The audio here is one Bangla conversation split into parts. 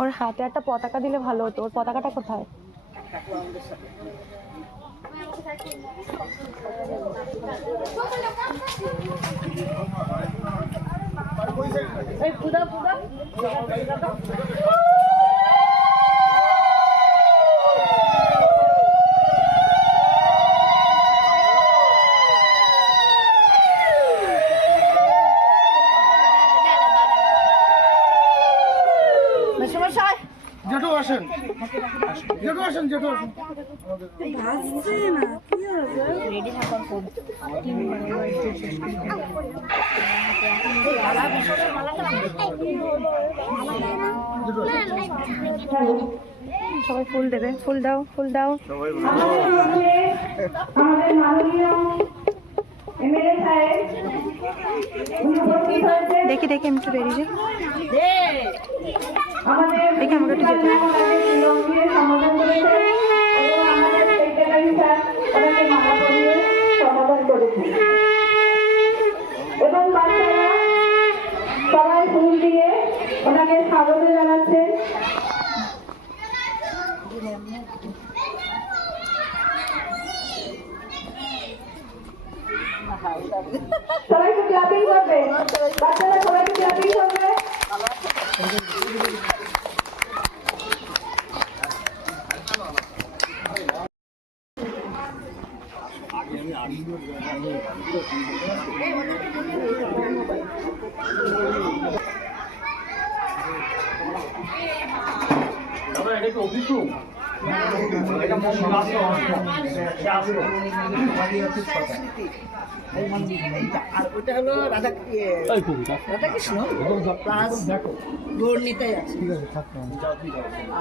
ওর হাতে একটা পতাকা দিলে ভালো হতো। ওর পতাকাটা কোথায়? জেঠু আসেন, জেঠু আসেন, জেঠু আসেন। সবাই ফুল দেবে। ফুল দাও, ফুল দাও। আমাদের মাননীয় এমএলএ সাহেব দেখি দেখি আমি একটু বেরিয়ে যাই। আমাদের দেখি আমাকে একটু যেতে সমাধান করেছেন এবং আমাদের সেক্রেটারি স্যার ওনাকে মালা পরিয়ে সমাধান করেছেন এবং বাচ্চারা সবাই ফুল দিয়ে ওনাকে স্বাগত জানাচ্ছেন। সবাইকে ক্লাপিং করবে, বাচ্চারা সবাইকে ক্লাপিং করবে। আর ওটা হলো রাধাকৃষ্ণ প্লাস গৌরনীতাই আছে।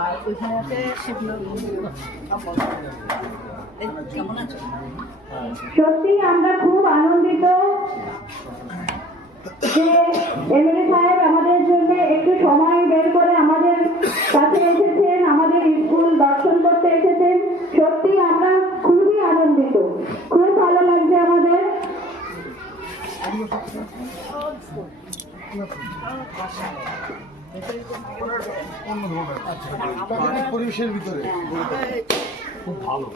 আর ওইখানে আছে কেমন আছে? সত্যি আমরা খুব আনন্দিত যে এমএলএ সাহেব আমাদের জন্য একটু সময় বের করে আমাদের কাছে এসেছেন, আমাদের স্কুল দর্শন করতে এসেছেন। সত্যি আমরা খুবই আনন্দিত, খুব ভালো লাগছে আমাদের। পরিবেশের ভিতরে খুব ভালো।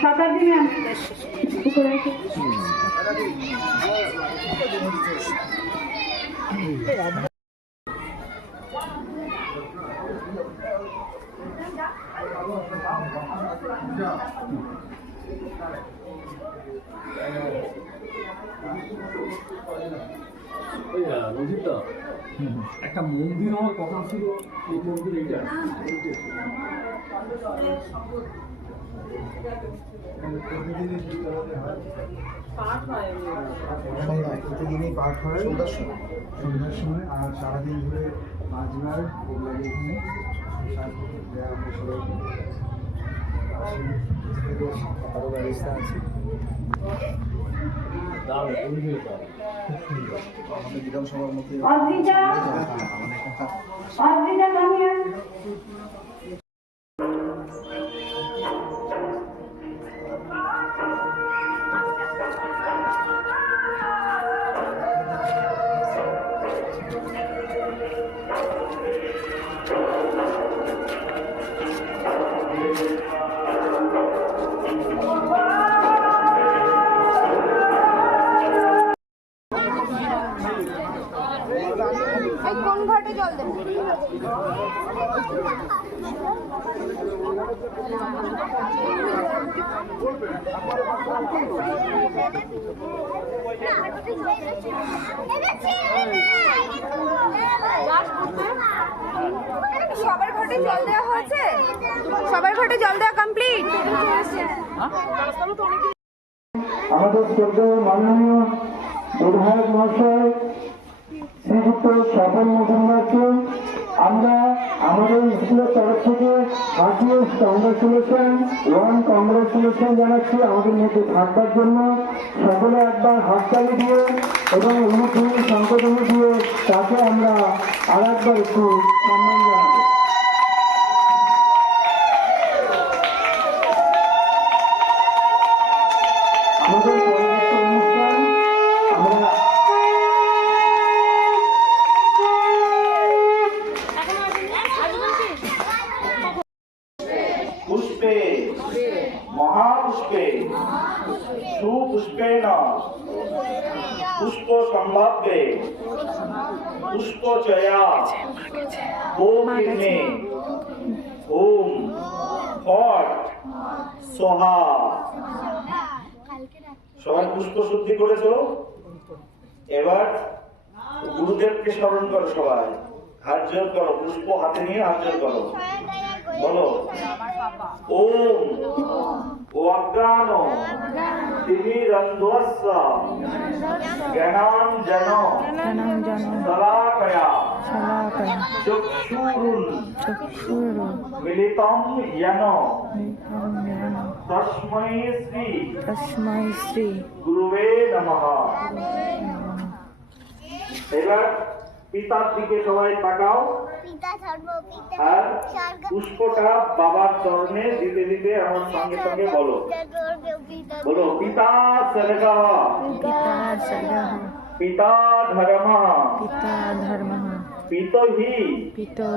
সাঁতার দিনে একটা মন্দির হওয়ার কথা ছিল, এই মন্দির এইটা প্রতিদিনই পাঠ হয় সন্ধ্যার সময়, আর সারাদিন ধরে নাচ গান লাগে এখানে। আরও ব্যবস্থা আছে। আমাদের বিধানসভার মধ্যে কোন ঘাটে জল দেবো? সবার ঘাটে জল দেওয়া হয়েছে? সবার ঘাটে জল দেওয়া কমপ্লিট? আমাদের শ্রদ্ধেয় মাননীয় বিধায়ক মহাশয় শ্রীযুক্ত স্বপন মজুমদারকে আমরা আমাদের স্কুলের তরফ থেকে হার্টিয়েস্ট কংগ্রেচুলেশন জানাচ্ছি আমাদের মধ্যে থাকবার জন্য। সকলে একবার হাততালি দিয়ে এবং অনুকূল সংকটনী দিয়ে তাকে আমরা আর একবার একটু সম্মান জানাবো। আমাদের পরবর্তী অনুষ্ঠান আমরা पुष्पे महापुष्पे सुपुष्पेण पुष्प संभाव्ये पुष्पचया गोकिर्णे ओम फट सोहा সবাই পুষ্প শুদ্ধি করেছো এবার গুরুদেবকে স্মরণ করো সবাই হাত জোর করো পুষ্প হাতে নিয়ে হাত জোর করো বলো ওম অজ্ঞান তিমিরন্ধস্য জ্ঞানাঞ্জন শলাকয়া চক্ষুরুন মিলিতম য়েন তস্मै শ্রী গুরুবে নমঃ। এবার পিতার দিকে সবাই তাকাও আর পুষ্পটা বাবার চরণে দিতে দিতে আমার সঙ্গে সঙ্গে বলো বলো পিতা সরগা পিতা ধর্ম পিতো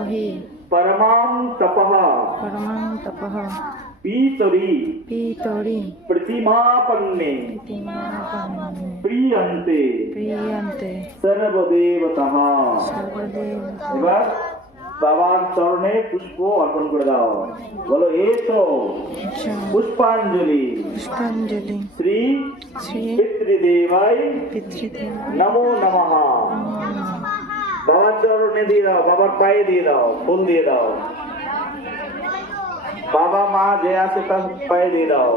হি परमां तपः पीतरी प्रतिमापन्ने प्रियन्ते सर्वदेवतः। এবার বাবার চরণে পুষ্প অর্পণ করে দাও বলো এসো পুষ্পাঞ্জলি শ্রী পিতৃদেবায় নমো নমঃ। বাবার চরণে দিয়ে দাও বাবার পায়ে দিয়ে দাও ফুল দিয়ে দাও বাবা মা যে আছে তার পায়ে দিয়ে দাও।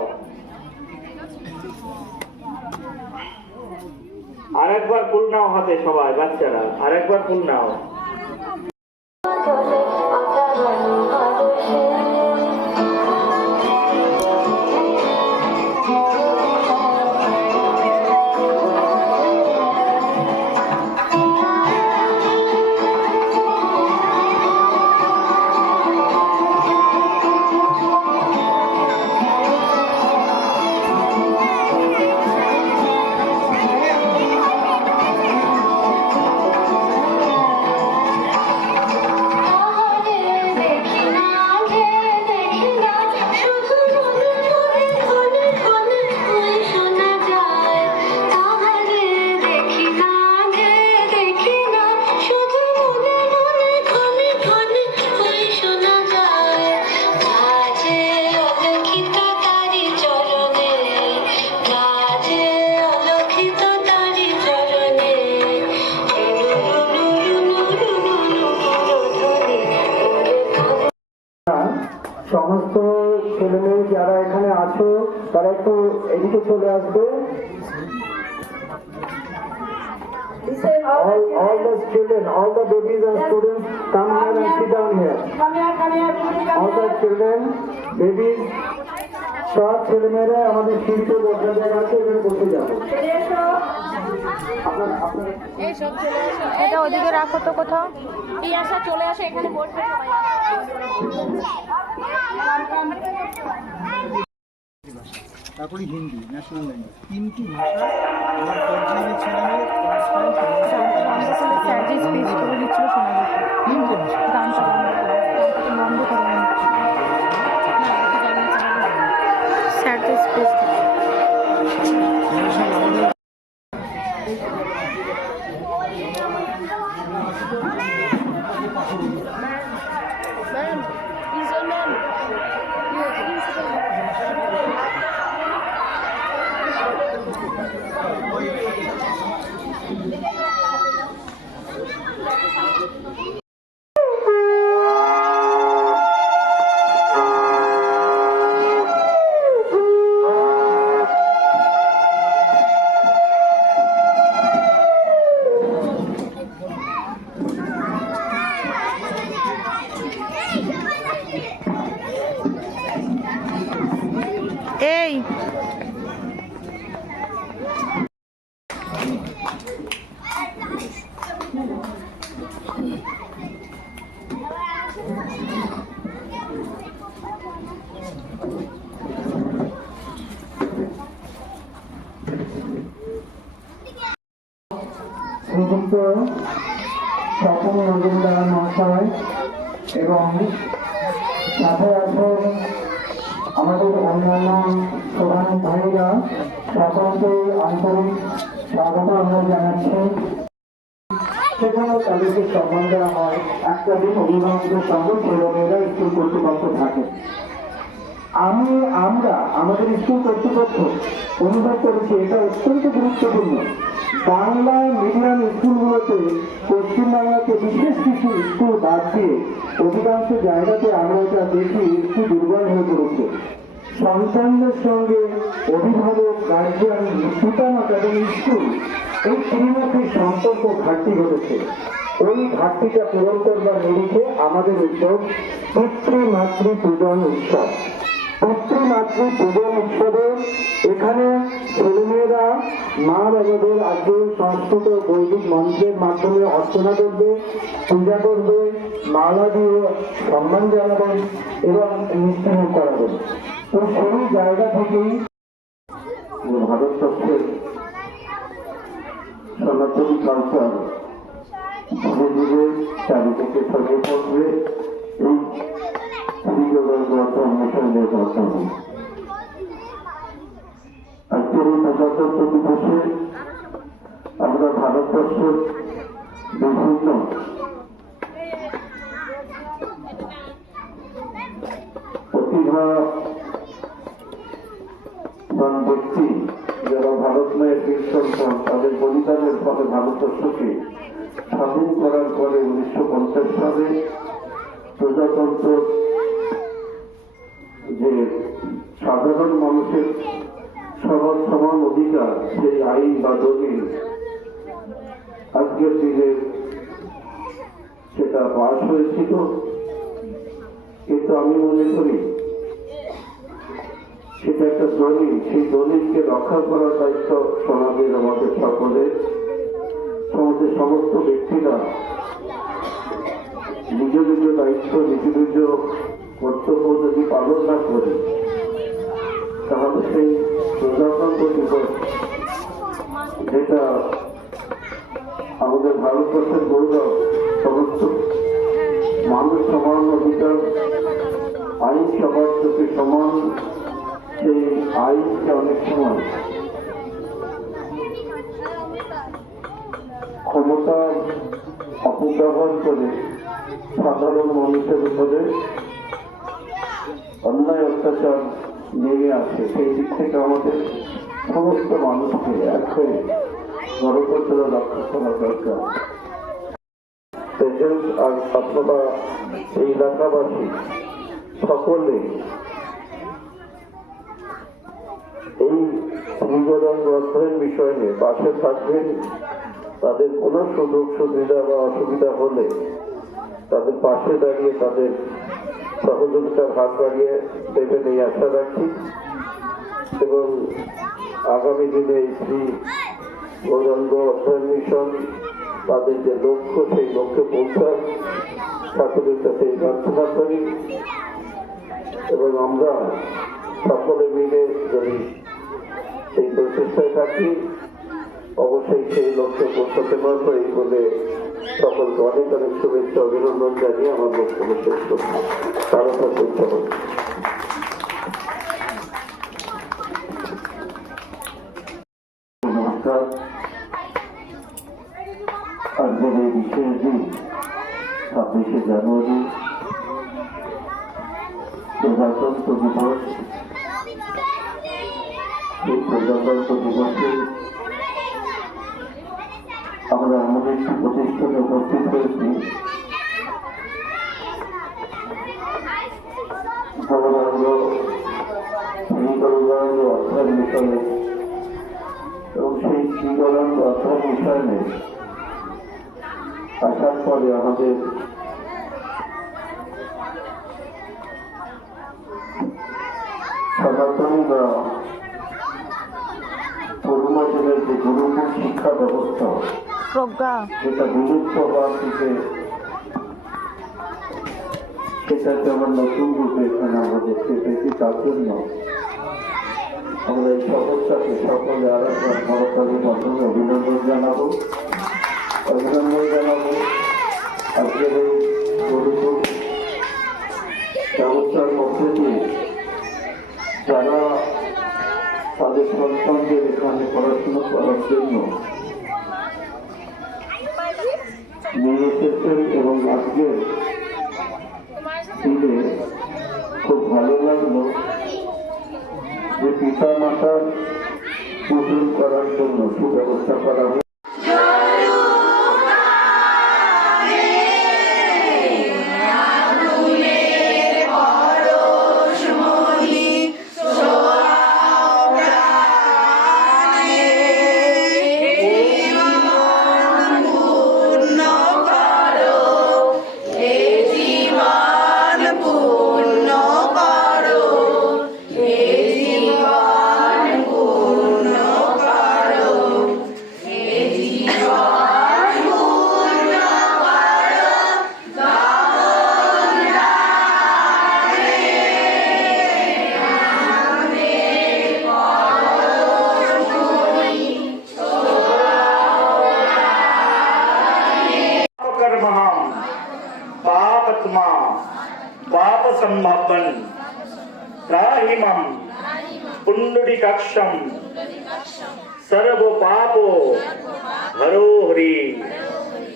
আরেকবার ফুল নাও হাতে সবাই বাচ্চারা আরেকবার ফুল নাও। সমস্ত ছেলেমেয়ে যারা এখানে আছো তারা একটু এদিকে চলে আসবে। all the children, all the babies and students come here and sit down here. All the children, babies, সব ছেলেমেয়েরা আমাদের সিঁড়িতে বসার জায়গা আছে এখানে বসে যাবো। এটা ওদিকে রাখো তো কোথাও এই আসা চলে আসে এখানে বসবে সবাই। তারপরে হিন্দি ন্যাশনাল ল্যাঙ্গুয়েজ তিনটি ভাষা আমার পর্যায়ে ছেলেমেয়ে ক্লাস 5 স্পিচ করে দিচ্ছিল শোনা যাচ্ছে তিনটে ভাষা গান বন্ধ করে স্যার স্পিচ Oye, শ্রীযুক্ত স্বপন মজুমদার মহাশয় এবং সাথে আছেন আমাদের অন্যান্য প্রধান ভাইরা, সকলকে আন্তরিক স্বাগত আমরা জানাচ্ছি। সেখানেও তাদেরকে সম্মান দেওয়া হয়। একটা দিন অভিভাবকদের সঙ্গে ছেলেমেয়েরা স্কুল কর্তৃপক্ষ থাকে। আমরা আমাদের স্কুল কর্তৃপক্ষ অনুভব করেছি এটা অত্যন্ত গুরুত্বপূর্ণ। বাংলা মিডিয়াম স্কুলগুলোতে পশ্চিমবাংলাতে বিশেষ কিছু স্কুল বাদ দিয়ে অধিকাংশ জায়গাতে আমরা এটা দেখি একটু দুর্বল হয়ে পড়েছে। সন্তানদের সঙ্গে অভিভাবক, গার্জিয়ান, পিতামাতা এবং স্কুল এই ত্রিমুখী সম্পর্ক ঘাটতি ঘটেছে। ওই ঘাটতিটা পূরণ করবার নিরিখে আমাদের উদ্যোগ পিতৃমাতৃ পূজন উৎসব। পিতৃমাতৃ পূজন উৎসবে এখানে ছেলেমেয়েরা মা বাবাদের আজকে সংস্কৃত বৈদিক মন্ত্রের মাধ্যমে অর্চনা করবে, পূজা করবে, মালা দিয়ে সম্মান জানাবে এবং মিষ্টিমুখ করাবে। তো সেই জায়গা থেকেই ভারতবর্ষের সনাতনী কালচার ধীরে ধীরে চারিদিকে ছড়িয়ে পড়বে। এই অনুসরণের মাধ্যমে আজকের এই প্রজাতন্ত্র দিবসে আমরা ভারতবর্ষের বিভিন্ন প্রতিভাবান ব্যক্তি যারা ভারত মায়ের বীর সন্তান, তাদের বলিদানের ফলে ভারতবর্ষকে স্বাধীন করার পরে 1950 সালে প্রজাতন্ত্র যে সাধারণ মানুষের সবার সমান অধিকার, সেই আইন বা দলিল আজকের দিনে সেটা পাস হয়েছিল। কিন্তু আমি মনে করি সেটা একটা দলিল, সেই দলিলকে রক্ষা করার দায়িত্ব সমাজের, আমাদের সকলের। সমাজের সমস্ত ব্যক্তিরা নিজ নিজ দায়িত্ব, নিজ নিজ কর্তব্য যদি পালন না করি, তাহলে সেই প্রজাতন্ত্র দিবস যেটা আমাদের ভারতবর্ষের গৌরব, সমস্ত মানুষ সমান অধিকার, আইন সবার প্রতি সমান, সেই আইনকে অনেক সময় ক্ষমতা অপব্যবহার করে সাধারণ মানুষের উপরে অন্যায় অত্যাচার নেমে আসে। সেই দিক থেকে আমাদের সমস্ত মানুষকে এক হয়ে গণতন্ত্র রক্ষা করা দরকার। আর আপনারা এই এলাকাবাসী সকলে এই ত্রিবরঙ্গ অধ্যয়ন বিষয় নিয়ে পাশে থাকবেন। তাদের কোনো সুযোগ সুবিধা বা অসুবিধা হলে তাদের পাশে দাঁড়িয়ে তাদের সহযোগিতার হাত বাড়িয়ে দেবেন এই আশা রাখি। এবং আগামী দিনে এই ত্রিবরঙ্গ অধ্যয়ন মিশন তাদের যে লক্ষ্য, সেই লক্ষ্যে পৌঁছার সকলের কাছে প্রার্থনা করি। এবং আমরা সকলে মিলে যদি সেই প্রচেষ্টায় থাকি, অবশ্যই সেই লক্ষ্যে পৌঁছাতে পারবো। এই বলে সকলকে অনেক অনেক শুভেচ্ছা, অভিনন্দন জানিয়ে আমার বক্তব্য শেষ করছি। তারা থাকবেন সকল। নমস্কার। আজকের এই বিশেষ দিন 26শে জানুয়ারি প্রজাতন্ত্র দিবস। এই প্রজাতন্ত্র দিবসে আমরা এমন একটি প্রতিষ্ঠানে উপস্থিত হয়েছি শ্রীগৌরাঙ্গ অধ্যয়ন মিশনে। এবং সেই শ্রীগৌরাঙ্গ অধ্যয়ন মিশনে আসার পরে আমাদের সনাতনী বা বছরের যে গুরুকুল শিক্ষা ব্যবস্থা প্রজ্ঞা যেটা বিলুপ্ত হওয়ার থেকে সেটাকে আমরা নতুন রূপে এখানে আমরা দেখতে পেয়েছি। তার জন্য আমরা এই সংস্থাকে সকলে আর একবার সরকারের মাধ্যমে অভিনন্দন জানাবো। আজকের এই গুরুকুল ব্যবস্থার মধ্যে দিয়ে যারা তাদের সন্তানদের এখানে পড়াশোনা করার জন্য নিয়ে এসেছেন এবং আজকে দিনে খুব ভালো লাগলো যে পিতা মাতার পূজন করার জন্য সুব্যবস্থা করা হয়। पापत्मा पाप संभावन त्राहिमं पुंडरीकाक्षं सर्व पापो हरो हरि।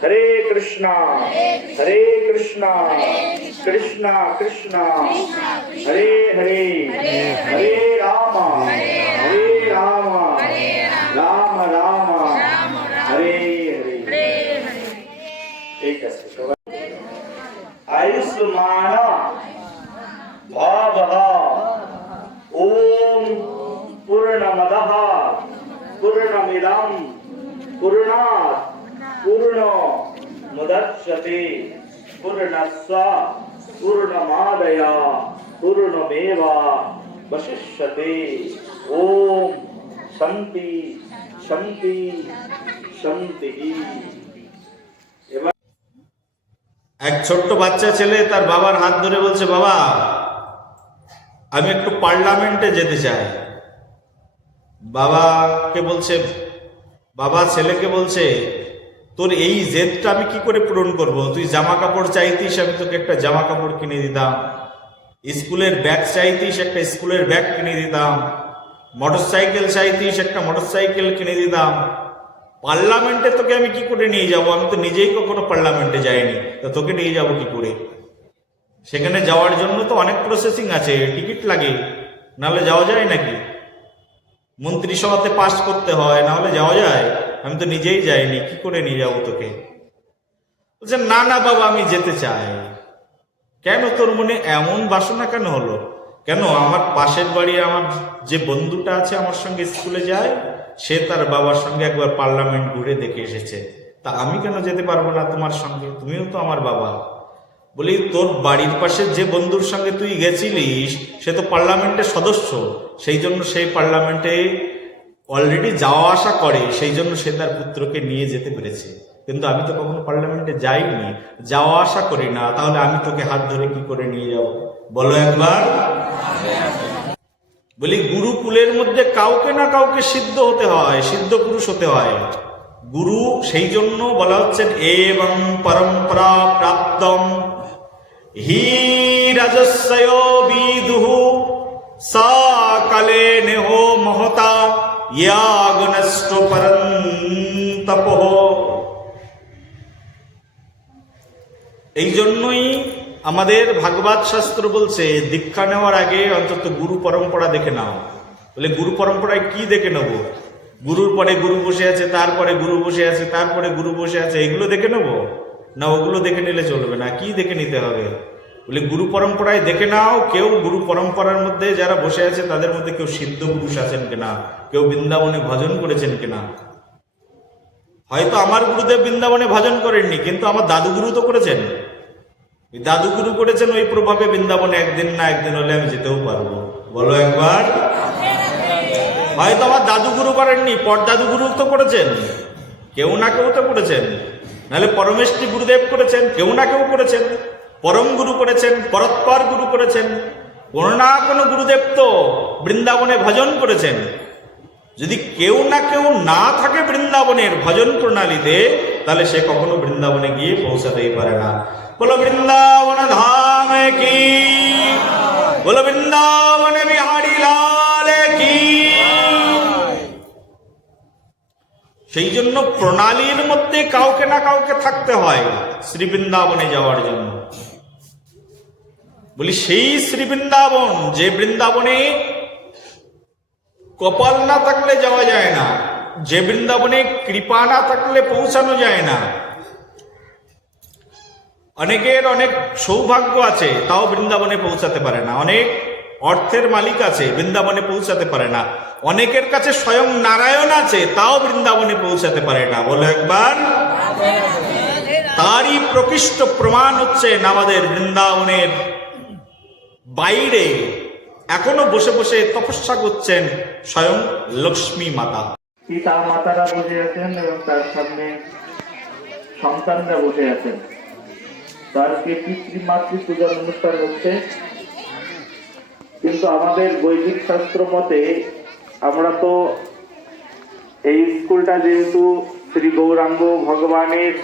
हरे कृष्णा कृष्णा कृष्णा हरे हरे हरे राम राम राम हरे हरे। एक आयुष्मान भावः ओम पूर्णमदः पूर्णमिदं पूर्णात् पूर्णमुदच्यते पूर्णस्य पूर्णमादाय पूर्णमेवावशिष्यते। ओम शांति शांति शांति। এক ছোট্ট বাচ্চা ছেলে তার বাবার হাত ধরে বলছে, বাবা আমি একটু পার্লামেন্টে যেতে চাই। বাবা ছেলেকে বলছে, তোর এই জেদটা আমি কি করে পূরণ করব? তুই জামা কাপড় চাইতিস, আমি তোকে একটা জামা কাপড় কিনে দিতাম। স্কুলের ব্যাগ চাইতিস, একটা স্কুলের ব্যাগ কিনে দিতাম। মোটরসাইকেল চাইতিস, একটা মোটরসাইকেল কিনে দিতাম। পার্লামেন্টে তোকে আমি কি করে নিয়ে যাব? আমি তো নিজেই কখনো পার্লামেন্টে যাইনি, তো তোকে নিয়ে যাব কি করে? সেখানে যাওয়ার জন্য তো অনেক প্রসেসিং আছে, টিকিট লাগে, নাহলে যাওয়া যায় নাকি? মন্ত্রিসভাতে পাস করতে হয়, নাহলে যাওয়া যায়? আমি তো নিজেই যাইনি, কি করে নিয়ে যাব তোকে? বলছে, না না বাবা আমি যেতে চাই। কেন, তোর মনে এমন বাসনা কেন হলো? কেন, আমার পাশের বাড়ি আমার যে বন্ধুটা আছে আমার সঙ্গে স্কুলে যায়, সে তার বাবার সঙ্গে একবার পার্লামেন্ট ঘুরে দেখে এসেছে, তা আমি কেন যেতে পারবো না তোমার সঙ্গে? তুমিও তো আমার বাবা। বলি, তোর বাড়ির পাশে যে বন্ধুর সঙ্গে তুই গেছিলিস সে তো পার্লামেন্টের সদস্য, সেই জন্য সেই পার্লামেন্টে অলরেডি যাওয়া আসা করে, সেই জন্য সে তার পুত্রকে নিয়ে যেতে পেরেছে। কিন্তু আমি তো কখনো পার্লামেন্টে যাইনি, যাওয়া আসা করি না, তাহলে আমি তোকে হাত ধরে কি করে নিয়ে যাব? বলো একবার। বলি, গুরুকুলের মধ্যে কাউকে না কাউকে সিদ্ধ হতে হয়, সিদ্ধ পুরুষ হতে হয়। গুরু সেই জন্য বলা হচ্ছে এবং পরম্পরা প্রাপ্তম হি রাজস্বয় বিদুহু সা কালে নেহো মহতা ইয়াগনষ্ট পরন্তপহ। এই জন্যই আমাদের ভাগবত শাস্ত্র বলছে, দীক্ষা নেওয়ার আগে অন্তত গুরু পরম্পরা দেখে নাও। বলে, গুরু পরম্পরায় কি দেখে নেব? গুরুর পরে গুরু বসে আছে, তারপরে গুরু বসে আছে, তারপরে গুরু বসে আছে, এগুলো দেখে নেব না? ওগুলো দেখে নিলে চলবে না। কি দেখে নিতে হবে? বলে, গুরু পরম্পরায় দেখে নাও, কেউ গুরু পরম্পরার মধ্যে যারা বসে আছে তাদের মধ্যে কেউ সিদ্ধ পুরুষ আছেন কিনা, কেউ বৃন্দাবনে ভজন করেছেন কিনা। হয়তো আমার গুরুদেব বৃন্দাবনে ভজন করেননি, কিন্তু আমার দাদুগুরু তো করেছেন। দাদুগুরু করেছেন, ওই প্রভাবে বৃন্দাবনে একদিন না একদিন হলে আমি যেতেও পারবো। বলো একবার। হয়তো আমার দাদুগুরু করেননি, পরদাদুগুরু তো করেছেন, কেউ না কেউ তো করেছেন, নাহলে পরমেষ্ঠী গুরুদেব করেছেন, কেউ না কেউ করেছেন, পরম গুরু করেছেন, পরৎপর গুরু করেছেন, কোনো না কোনো গুরুদেব তো বৃন্দাবনে ভজন করেছেন। যদি কেউ না কেউ না থাকে বৃন্দাবনের ভজন প্রণালীতে, তাহলে সে কখনো বৃন্দাবনে গিয়ে পৌঁছাতেই পারে না। বলো বৃন্দাবন ধাম কি, বলো বৃন্দাবন বিহারী লাল কি। সেই জন্য প্রণালীর মধ্যে কাউকে না কাউকে থাকতে হয় শ্রী বৃন্দাবনে যাওয়ার জন্য। বলি সেই শ্রী বৃন্দাবন, যে বৃন্দাবনে কপাল না থাকলে যাওয়া যায় না, যে বৃন্দাবনে কৃপা না থাকলে পৌঁছানো যায় না। অনেকের অনেক সৌভাগ্য আছে, তাও বৃন্দাবনে পৌঁছাতে পারে না। অনেক অর্থের মালিক আছে, বৃন্দাবনে পৌঁছাতে পারে না। অনেকের কাছে স্বয়ং নারায়ণ আছে, তাও বৃন্দাবনে পৌঁছাতে পারে না। বলো একবার। তারই প্রকৃষ্ট প্রমাণ হচ্ছে আমাদের বৃন্দাবনের বাইরে এখনো বসে বসে তপস্যা করছেন স্বয়ং লক্ষ্মী মাতা। পিতা মাতারা বসে আছেন এবং তার সামনে সন্তানরা বসে আছেন। আজকে পিতৃমাতৃ পূজার অনুষ্ঠান হচ্ছে, কিন্তু আমাদের বৈদিক শাস্ত্র মতে আমরা তো এই স্কুলটা যেহেতু শ্রী গৌরাঙ্গ ভগবানের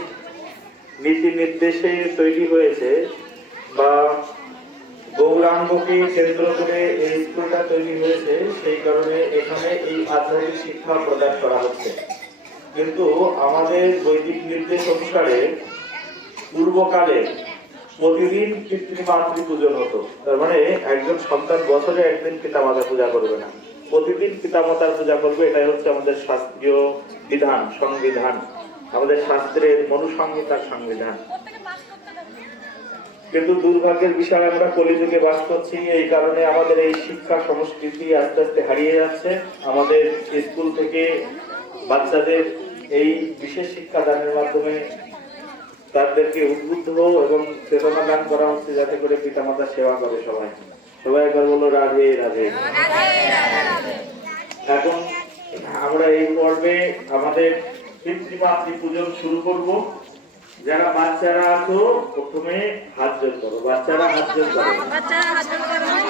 নীতি নির্দেশে তৈরি হয়েছে, বা গৌরাঙ্গকে কেন্দ্র করে এই স্কুলটা তৈরি হয়েছে, সেই কারণে এখানে এই আধ্যাত্মিক শিক্ষা প্রদান করা হচ্ছে। কিন্তু আমাদের বৈদিক নির্দেশ অনুসারে পূর্বকালে প্রতিদিন পিতৃমাতৃ পূজন হতো। তার মানে একজন সন্তান বছরে একদিন পিতামাতা পূজা করবে না, প্রতিদিন পিতামাতার পূজা করবে। এটাই হচ্ছে আমাদের শাস্ত্রীয় বিধান, সংবিধান, আমাদের শাস্ত্রের মনুসংহিতার সংবিধান। কিন্তু দুর্ভাগ্যের বিষয়, আমরা কলিযুগে বাস করছি, এই কারণে আমাদের এই শিক্ষা সংস্কৃতি আস্তে আস্তে হারিয়ে যাচ্ছে। আমাদের স্কুল থেকে বাচ্চাদের এই বিশেষ শিক্ষা দানের মাধ্যমে তাদেরকে উদ্বুদ্ধ এবং চেতনা দান করা হচ্ছে, যাতে করে পিতামাতার সেবা করে সবাই। সবাই একবার বলো রাধে রাধে। এখন আমরা এই পর্বে আমাদের পিতৃমাতৃ পূজন শুরু করব। যারা বাচ্চারা আছো প্রথমে হাত জোড় করো, বাচ্চারা হাত জোড় করো,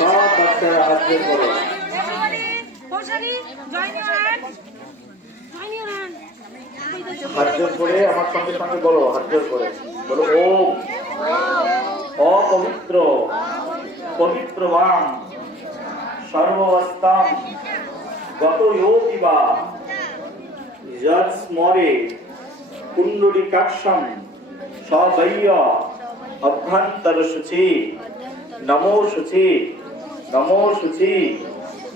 সব বাচ্চারা হাত জোড় করো। হাত জোড় করে আমার সঙ্গে সঙ্গে বলো, হাত জোড় করে বলো ওম অপবিত্র পবিত্রবান সর্বাবস্থাম গত যোগিবা যৎ স্মরে কুণ্ডলিকাক্ষম সবৈয় অভ্যন্তর শুচি নমো শুচি নমো শুচি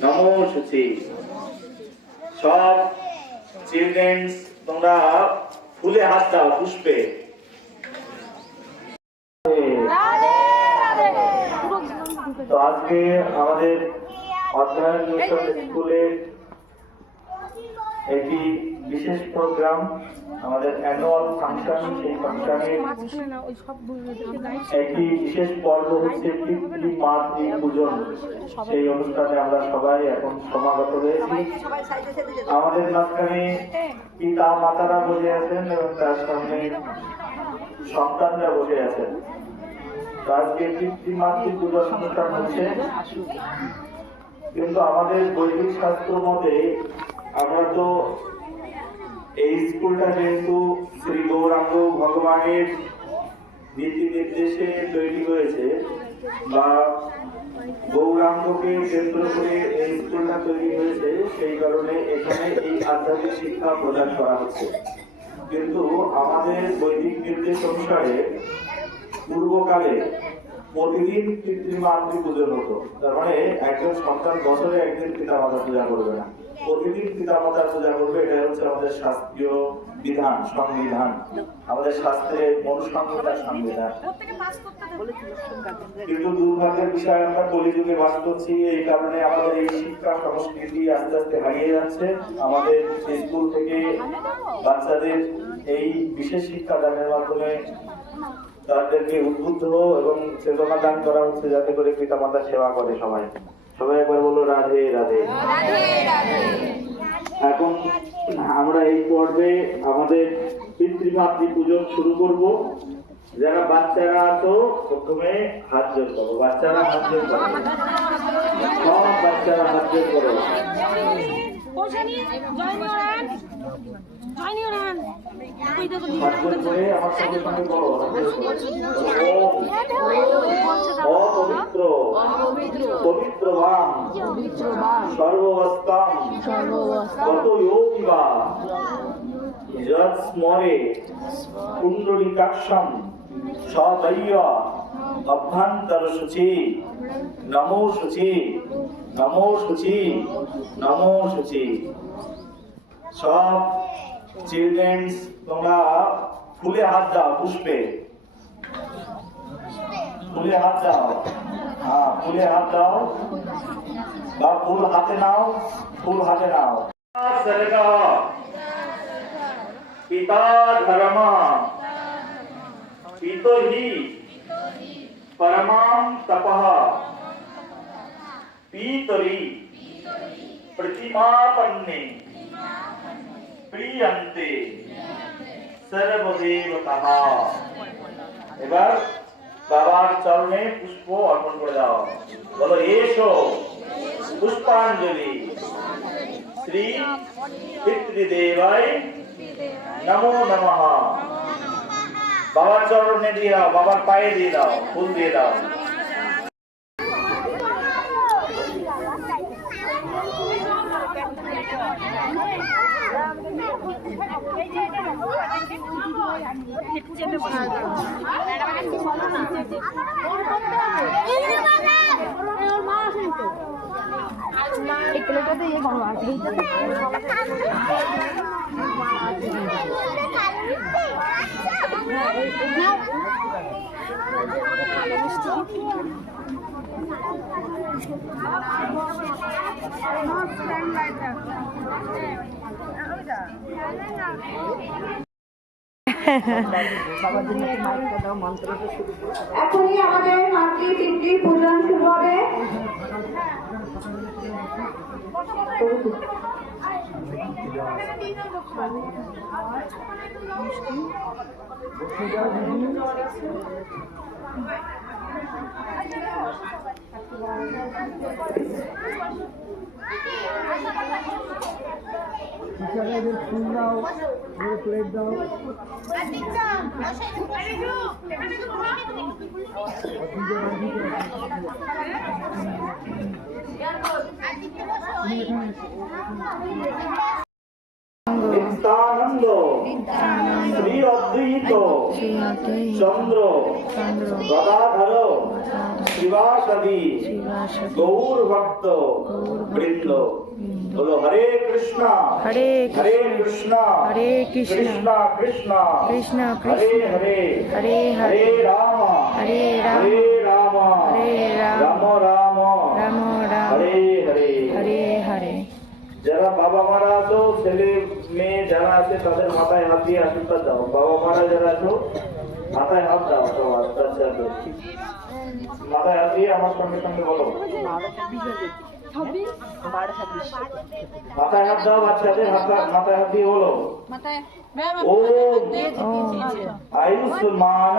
নমো শুচি। সব চিলড্রেন্স তোমরা ফুলে হাত দাও, পুষ্পে। তো আজকে আমাদের অধ্যয়ন মিশন স্কুলের একটি বিশেষ প্রোগ্রাম, আমাদের অ্যানুয়াল ফাংশন। সেই ফাংশনে একটি বিশেষ পর্ব হচ্ছে পিতৃমাতৃ পূজন। সেই অনুষ্ঠানে আমরা সবাই এখন সমাগত হয়েছি। আমাদের মাঝখানে পিতা মাতারা বসে আছেন এবং তার সামনে সন্তানরা বসে আছেন। আজকে পিতৃমাতৃ পূজন অনুষ্ঠান হচ্ছে, কিন্তু আমাদের বৈদিক শাস্ত্র মতে আমরা তো এই স্কুলটা যেহেতু শ্রী গৌরাঙ্গ ভগবানের নীতি নির্দেশে তৈরি হয়েছে, বা গৌরাঙ্গকে কেন্দ্র করে এই স্কুলটা তৈরি হয়েছে, সেই কারণে এখানে এই আধ্যাত্মিক শিক্ষা প্রদান করা হচ্ছে। কিন্তু আমাদের বৈদিক নির্দেশ অনুসারে পূর্বকালে প্রতিদিন পিতৃমাতৃ পূজন হতো। তার মানে একজন সন্তান বছরে একদিন পিতামাতার পূজা করবে না, প্রতিদিন পিতামাতার পূজা করবে। এটা হচ্ছে আমাদের শাস্ত্রীয় বিধান, সংবিধান, আমাদের শাস্ত্রের মনুসংহিতার সংবিধান। কিন্তু দুর্ভাগ্যের বিষয়, আমরা কলিযুগে বাস করছি, এই কারণে আমাদের এই শিক্ষা সংস্কৃতি আস্তে আস্তে হারিয়ে যাচ্ছে। আমাদের স্কুল থেকে বাচ্চাদের এই বিশেষ শিক্ষা দানের মাধ্যমে তাদেরকে উদ্বুদ্ধ এবং চেতনা দান করা হচ্ছে, যাতে করে পিতামাতার সেবা করে সবাই। সবাই একবার বলো রাধে রাধে। এখন আমরা এই পর্বে আমাদের পিতৃমাতৃ পূজন শুরু করব। যারা বাচ্চারা আছো প্রথমে হাত জোর করো, বাচ্চারা হাত জোর করো, সব বাচ্চারা হাত জোর করো। হাত জোর করে আমার সঙ্গে সঙ্গে বলো, অপবিত্র পবিত্রবান সর্ববস্তাম কত যোগিবা যৎ স্মরে পুণ্ডরীকাক্ষম সদৈব অভ্যন্তর শুচি নমো শুচি নমো শুচি নমো শুচি। সব চিলড্রেন্স তোমরা ফুলে হাত দাও, পুষ্পে ফুলে হাত দাও, হ্যাঁ ফুলে হাত দাও বা ফুল হাতে নাও, ফুল হাতে নাও। सर्गा पिता धर्म पितो हि परमां तपः पीतरी प्रतिमापन्ने प्रियन्ते सर्वदेवतः। এবার বাবার চরণে পুষ্প অর্পণ করে দাও, বলো এসো পুষ্পাঞ্জলি শ্রী পিতৃদেবায় নমো নমঃ। বাবার চরণে দিয়ে দাও, বাবার পায়ে দিয়ে দাও, ফুল দিয়ে দাও। এখনই আমাদের মাতৃ পিতৃ পূজন শুরু হবে। ফুল দাও, প্লেট দাও। নিত্যানন্দ শ্রী অদ্বৈত চন্দ্র গদাধর শ্রীবাসাদি গৌর ভক্ত বৃন্দ। বলো হরে কৃষ্ণ হরে হরে কৃষ্ণ হরে কৃষ্ণ কৃষ্ণ কৃষ্ণ কৃষ্ণ হরে কৃষ্ণ হরে হরে হরে হরে রাম হরে রাম হরে রাম হরে রাম রাম রাম রাম রাম হরে হরে। হরে হরে। যারা বাবা মারা আছো, ছেলে মেয়ে যারা আছে তাদের মাথায় হাত দিয়ে আশীর্বাদ দাও। বাবা মারা যারা আছো মাথায় হাত দাও, সব আস্তে আস্তে আস্তে মাথায় হাত দিয়ে আমার সঙ্গে সঙ্গে বলো, মাথায় হাত দাও বাচ্চাদের, মাথায় হাত দিয়ে বলো ওম আয়ুষ্মান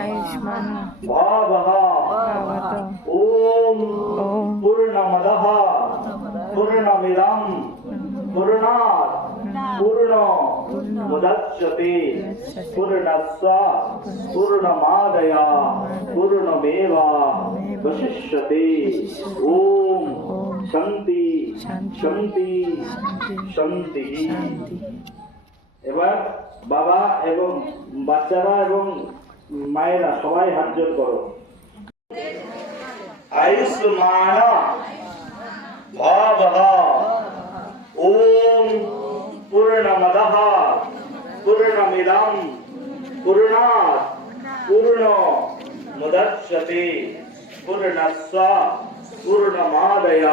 আয়ুষ্মান ভবঃ ভবত ওম ওম পূর্ণমদঃ পূর্ণমিদং পূর্ণাৎ পূর্ণমুদচ্যতে পূর্ণস্য পূর্ণমাদায় পূর্ণমেবাবশিষ্যতে। ওম শান্তি শান্তি শান্তি। এবার বাবা এবং বাচ্চারা এবং মায়েরা সবাই হাত জোড় করো। আয়ুষ্মান ভবঃ ওম পূর্ণমদঃ পূর্ণমিদং পূর্ণাৎ পূর্ণমুদচ্যতে পূর্ণস্য পূর্ণমাদায়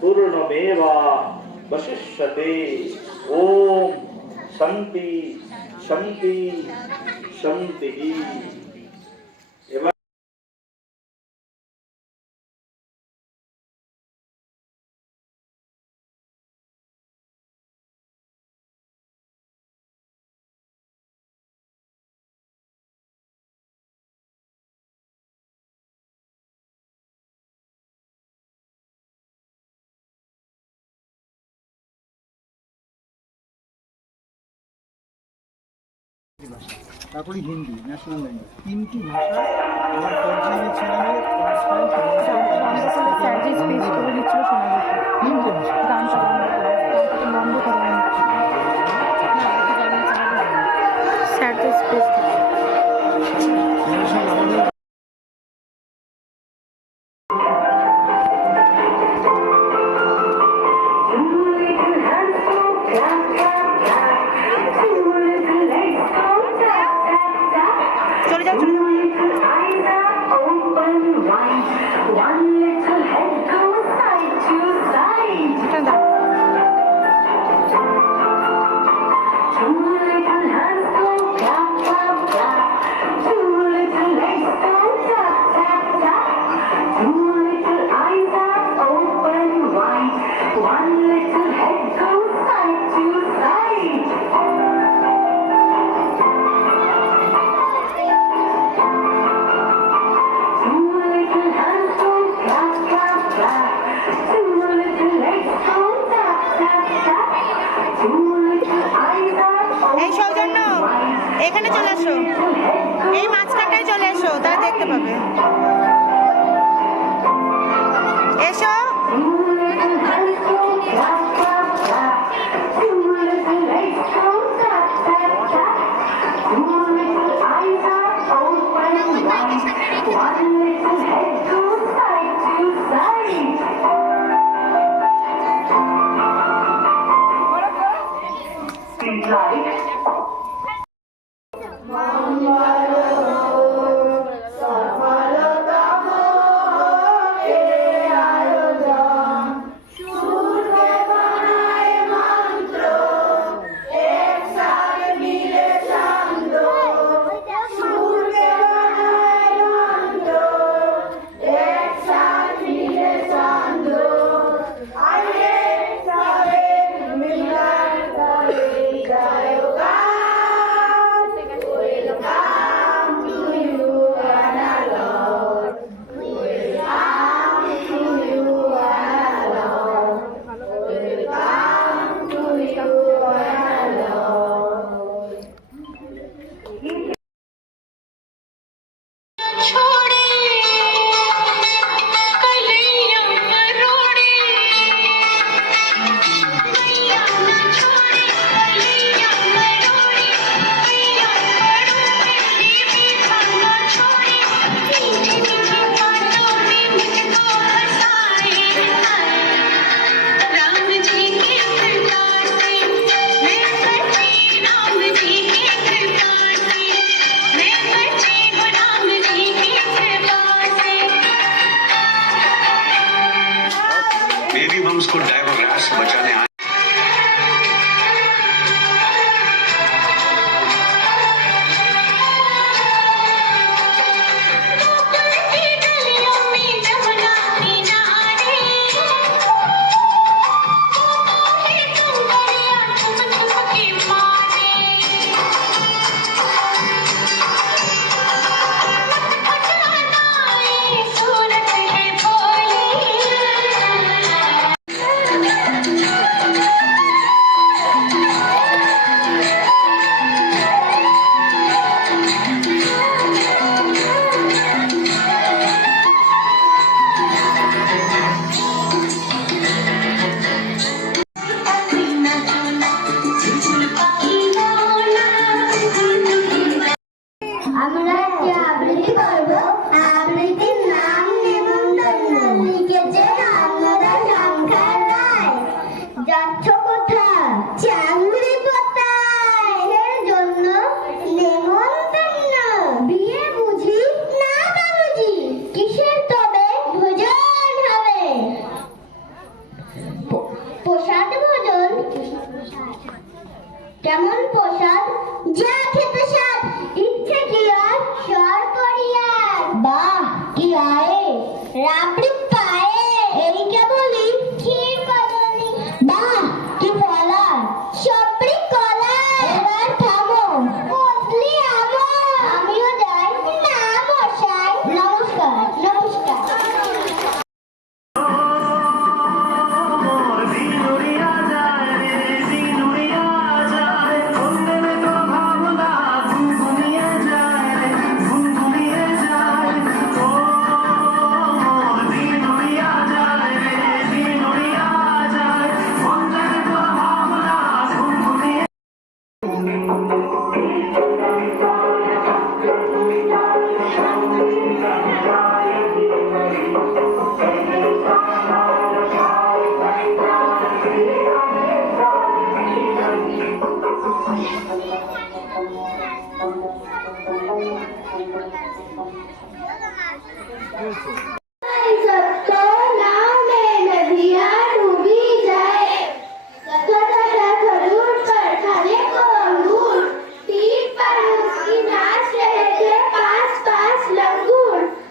পূর্ণমেবাবশিষ্যতে। ওম শান্তি শান্তি শান্তি। মাতৃভাষা, তারপরে হিন্দি ন্যাশনাল ল্যাঙ্গুয়েজ, 3টি ভাষা আমার পর্যায়ে ছেলেমেয়ে ক্লাস 5 স্যার যে স্পিচ করে দিচ্ছিল শোনা যাচ্ছে। 3টে ভাষা। গান চালানো বন্ধ করে স্যার যে স্পিচ আমাদের চলে যাও চলে যাও। এখানে দাও। One little head goes side to side. Two little hands go clap, clap, clap. Two little legs go tap, tap, tap. Two little eyes are এই সৌজন্য এখানে চলে আসো, এই মাঝখানটায় চলে এসো, তারা দেখতে পাবে। এসো। Two little hands go clap, clap, clap. Two little legs go tap, tap, tap. Two little eyes are open wide. One little head goes side to side. Like সফলতম